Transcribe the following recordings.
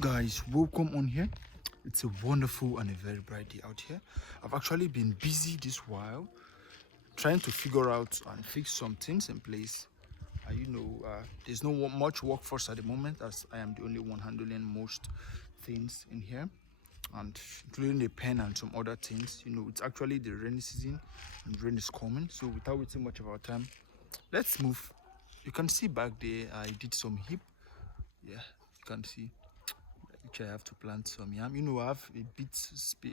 Guys, welcome on here. It's a wonderful and a very bright day out here. I've actually been busy this while trying to figure out and fix some things in place. There's no much workforce at the moment, as I am the only one handling most things in here, and including the pen and some other things. It's actually the rainy season and rain is coming, so without wasting much of our time, let's move. You can see back there I did some heap. Yeah, you can see which I have to plant some yam. I have a bit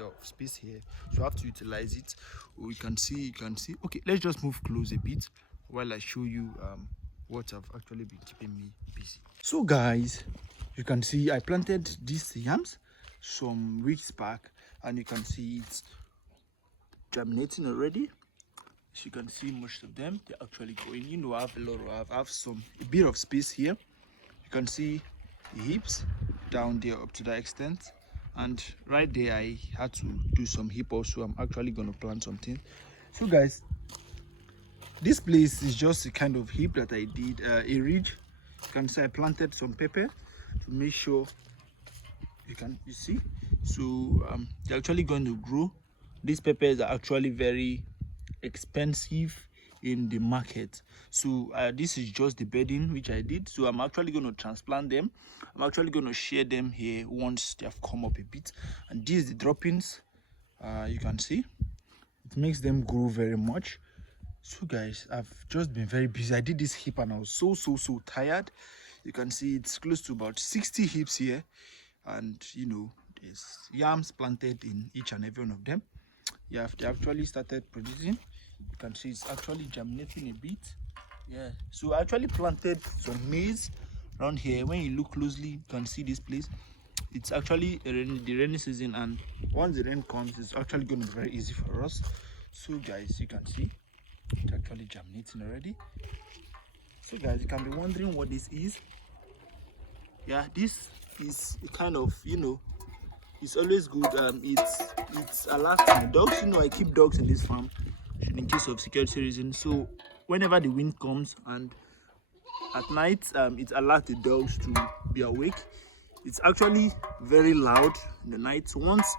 of space here, so I have to utilize it. You can see. Okay, let's just move close a bit while I show you what have actually been keeping me busy. So guys, you can see I planted these yams some weeks back, and you can see it's germinating already. As you can see, most of them, they're actually growing. I have a bit of space here. You can see the hips down there up to that extent, and right there I had to do some hip also. I'm actually going to plant something. So guys, this place is just a kind of hip that I did, a ridge. You can see I planted some pepper to make sure you see. So they're actually going to grow. These peppers are actually very expensive in the market, so this is just the bedding which I did. So I'm actually going to transplant them. I'm actually going to share them here once they have come up a bit, and these the droppings. You can see it makes them grow very much. So guys, I've just been very busy. I did this heap and I was so tired. You can see it's close to about 60 heaps here, and there's yams planted in each and every one of them. Yeah, they actually started producing. You can see it's actually germinating a bit. Yeah, so I actually planted some maize around here. When you look closely, you can see this place. It's actually the rainy season, and once the rain comes, it's actually going to be very easy for us. So guys, you can see it's actually germinating already. So guys, you can be wondering what this is. Yeah, this is a kind of, it's always good. It's alerts my dogs. I keep dogs in this farm in case of security reasons. So whenever the wind comes and at night, it alerts the dogs to be awake. It's actually very loud in the night. So once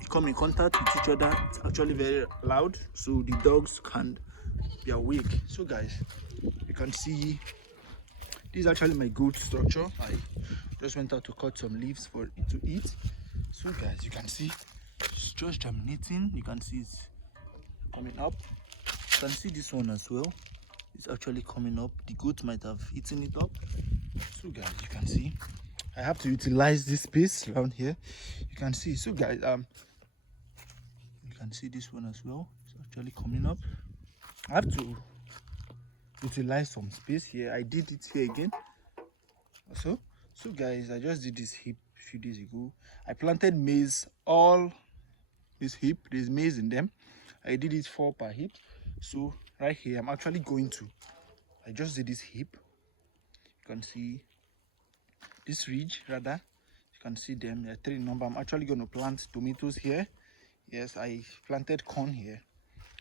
you come in contact with each other, it's actually very loud, so the dogs can be awake. So guys, you can see this is actually my goat structure. I just went out to cut some leaves for it to eat. So guys, you can see it's just germinating. You can see it's coming up. You can see this one as well. It's actually coming up. The goat might have eaten it up. So guys, you can see I have to utilize this space around here. You can see. So guys, you can see this one as well. It's actually coming up. I have to utilize some space here. I did it here again. So guys, I just did this heap a few days ago. I planted maize all this heap. There's maize in them. I did it 4 per heap. So right here, I'm actually I just did this heap. You can see this ridge rather. You can see them. There are 3 in number. I'm actually going to plant tomatoes here. Yes, I planted corn here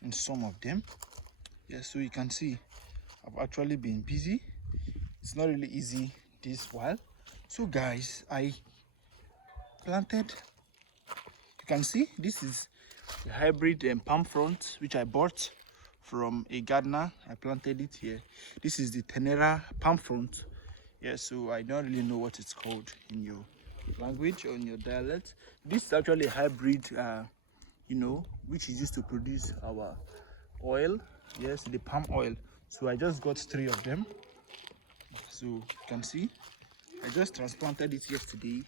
in some of them. Yes, so you can see I've actually been busy. It's not really easy this while. So guys, I planted, you can see this is a hybrid palm front which I bought from a gardener. I planted it here. This is the Tenera palm front. Yeah, so I don't really know what it's called in your language or in your dialect. This is actually a hybrid, which is used to produce our oil. Yes, the palm oil. So I just got 3 of them. So you can see I just transplanted it yesterday.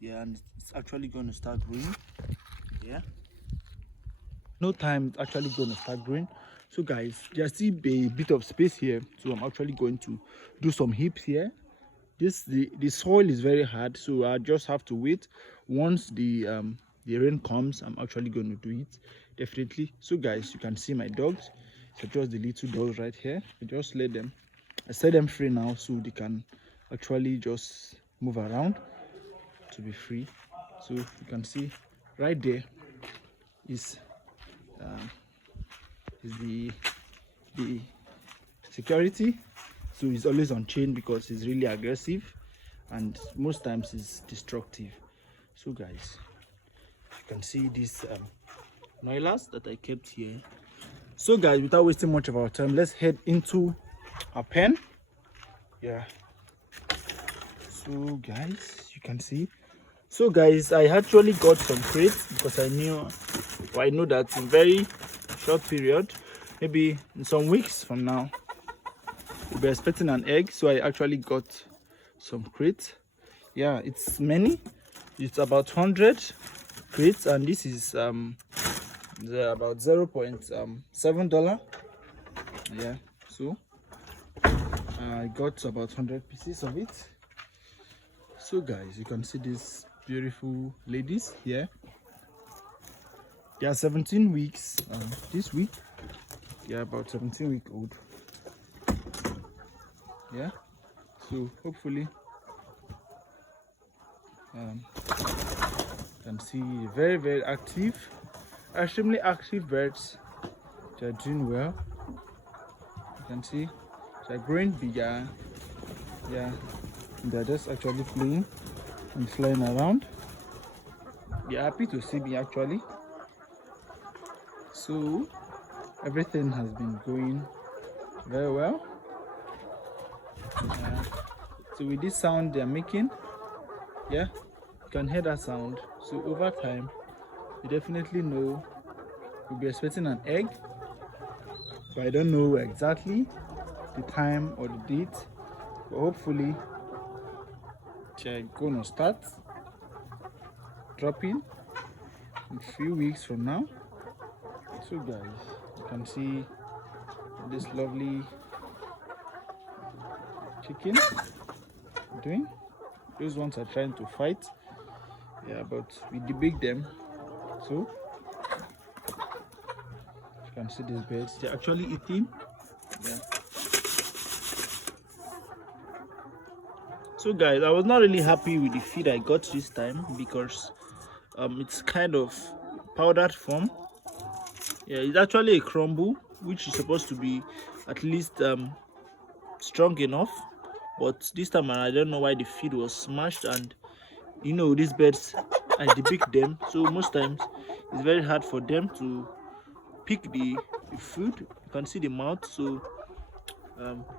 Yeah, and it's actually going to start growing. Yeah, no time, it's actually going to start growing. So guys, there's still a bit of space here, so I'm actually going to do some heaps here. The soil is very hard, so I just have to wait. Once the rain comes, I'm actually going to do it definitely. So guys, you can see my dogs. So just the little dogs right here. I set them free now, so they can actually just move around to be free. So you can see right there is the security. So he's always on chain because he's really aggressive, and most times it's destructive. So guys, you can see these noilas that I kept here. So guys, without wasting much of our time, let's head into our pen. Yeah, so guys, you can see. So guys, I actually got some crates because I know that in very short period, maybe in some weeks from now, we'll be expecting an egg. So I actually got some crates. Yeah, it's many. It's about 100 crates, and this is about $0.7. Yeah, so I got about 100 pieces of it. So guys, you can see these beautiful ladies here. They are 17 weeks this week. They are about 17-week old. Yeah, so hopefully you can see very active, extremely active birds. They're doing well. You can see they're growing bigger. Yeah, they're just actually playing and flying around. They're happy to see me actually. So everything has been going very well. So with this sound they're making, yeah, you can hear that sound. So over time, you definitely know we'll be expecting an egg, but I don't know exactly the time or the date. But hopefully, they're gonna start dropping in a few weeks from now. So guys, you can see this lovely chicken doing. Those ones are trying to fight. Yeah, but we debake them. So you can see these birds. They're actually eating. Yeah. So guys, I was not really happy with the feed I got this time because it's kind of powdered form. Yeah, it's actually a crumble, which is supposed to be at least strong enough, but this time I don't know why the feed was smashed. And you know, these birds, I depict them, so most times it's very hard for them to pick the food. You can see the mouth, so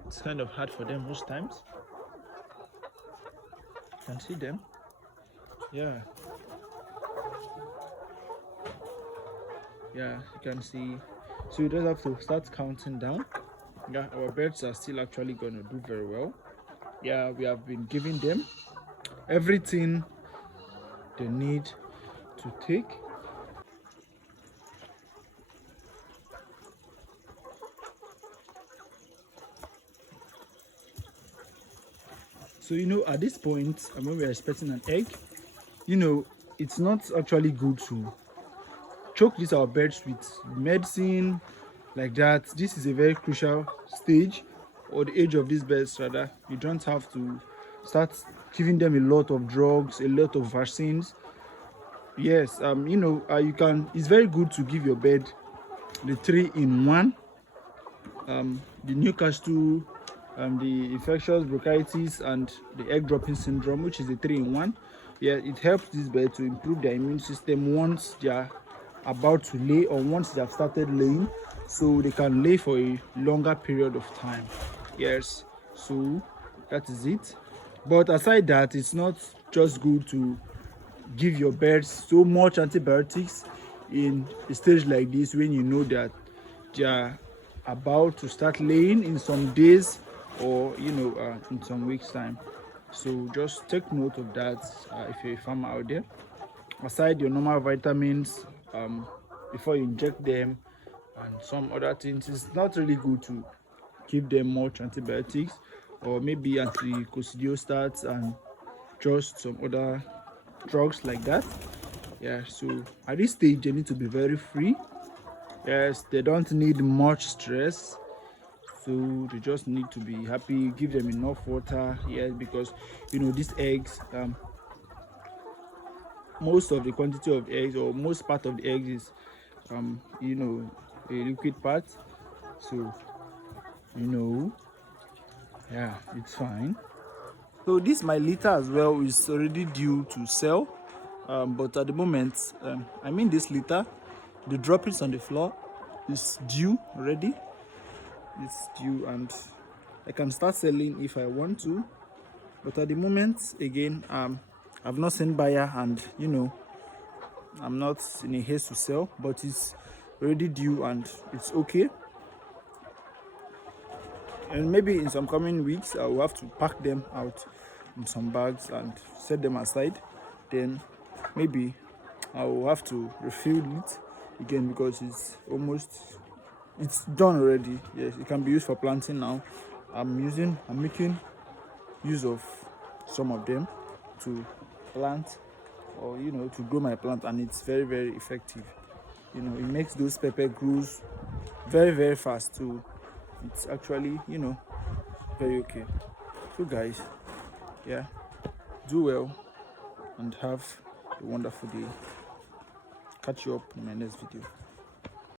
it's kind of hard for them most times. You can see them. Yeah, you can see. So you just have to start counting down. Yeah, our birds are still actually going to do very well. Yeah, we have been giving them everything they need to take. So you know, at this point, when we're expecting an egg, you know, it's not actually good to choke these our birds with medicine like that. This is a very crucial stage, or the age of these birds rather. You don't have to start giving them a lot of drugs, a lot of vaccines. Yes, you know, you can, it's very good to give your bird the 3-in-1, the Newcastle, the infectious bronchitis, and the egg dropping syndrome, which is a 3-in-1. Yeah, it helps this bird to improve their immune system once they are about to lay, or once they have started laying, so they can lay for a longer period of time. Yes, so that is it. But aside that, it's not just good to give your birds so much antibiotics in a stage like this when you know that they are about to start laying in some days, or you know, in some weeks time. So just take note of that if you're a farmer out there. Aside your normal vitamins, before you inject them and some other things, it's not really good to give them much antibiotics, or maybe anti-coccidiostatin and just some other drugs like that. Yeah, so at this stage they need to be very free. Yes, they don't need much stress, so they just need to be happy. Give them enough water. Yes, because you know, these eggs, most of the quantity of eggs, or most part of the eggs, is you know, a liquid part. So you know, yeah, it's fine. So this my litter as well is already due to sell, but at the moment, this litter, the droppings on the floor is due already. It's due, and I can start selling if I want to. But at the moment, again, I've not seen buyer, and I'm not in a haste to sell. But it's already due, and it's okay. And maybe in some coming weeks, I will have to pack them out in some bags and set them aside. Then maybe I will have to refill it again because it's done already. Yes, it can be used for planting now. I'm making use of some of them to plant, or to grow my plant, and it's very, very effective. It makes those pepper grows very, very fast too. It's actually very okay. So guys, yeah, do well and have a wonderful day. Catch you up in my next video.